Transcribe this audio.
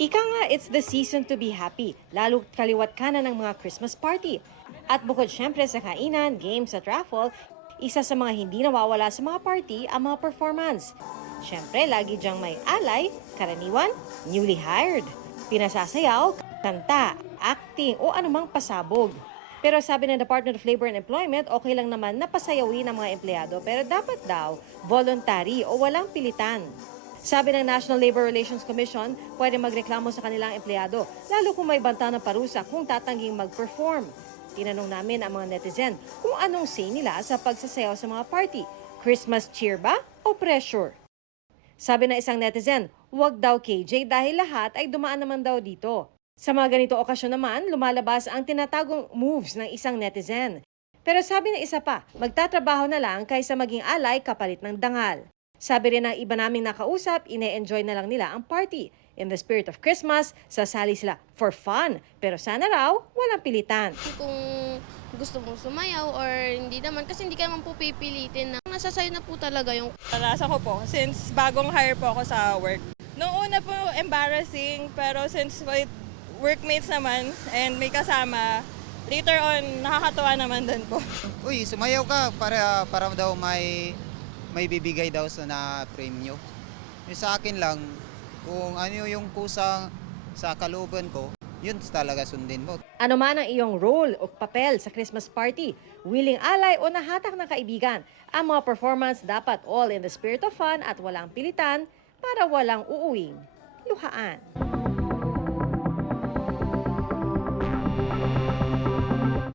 Ika nga, it's the season to be happy, lalo kaliwat kanan ng mga Christmas party. At bukod syempre sa kainan, games at raffle, isa sa mga hindi nawawala sa mga party ang mga performance. Syempre, lagi diyang may alay, karaniwan, newly hired. Pinasasayaw, kanta, acting o anumang pasabog. Pero sabi ng Department of Labor and Employment, okay lang naman na pasayawin ang mga empleyado pero dapat daw voluntary o walang pilitan. Sabi ng National Labor Relations Commission, pwede magreklamo sa kanilang empleyado, lalo kung may banta ng parusa kung tatangging mag-perform. Tinanong namin ang mga netizen kung anong say nila sa pagsasayaw sa mga party. Christmas cheer ba o pressure? Sabi ng isang netizen, wag daw KJ dahil lahat ay dumaan naman daw dito. Sa mga ganito okasyon naman, lumalabas ang tinatagong moves ng isang netizen. Pero sabi ng isa pa, magtatrabaho na lang kaysa maging alay kapalit ng dangal. Sabi rin ng iba naming nakausap, ine-enjoy na lang nila ang party. In the spirit of Christmas, sasali sila for fun. Pero sana raw, walang pilitan. Kung gusto mong sumayaw or hindi naman, kasi hindi ka naman po pipilitin na nasasayo na po talaga yung... Narasa ko po, since bagong hire po ako sa work. Noong una po, embarrassing, pero since workmates naman and may kasama, later on, nakakatuwa naman din po. Uy, sumayaw ka para daw may bibigay daw na premyo. Yung sa akin lang, kung ano yung kusang sa kalooban ko, yun talaga sundin mo. Ano man ang iyong role o papel sa Christmas party, willing alay o nahatak ng kaibigan, ang mga performance dapat all in the spirit of fun at walang pilitan para walang uuwing luhaan.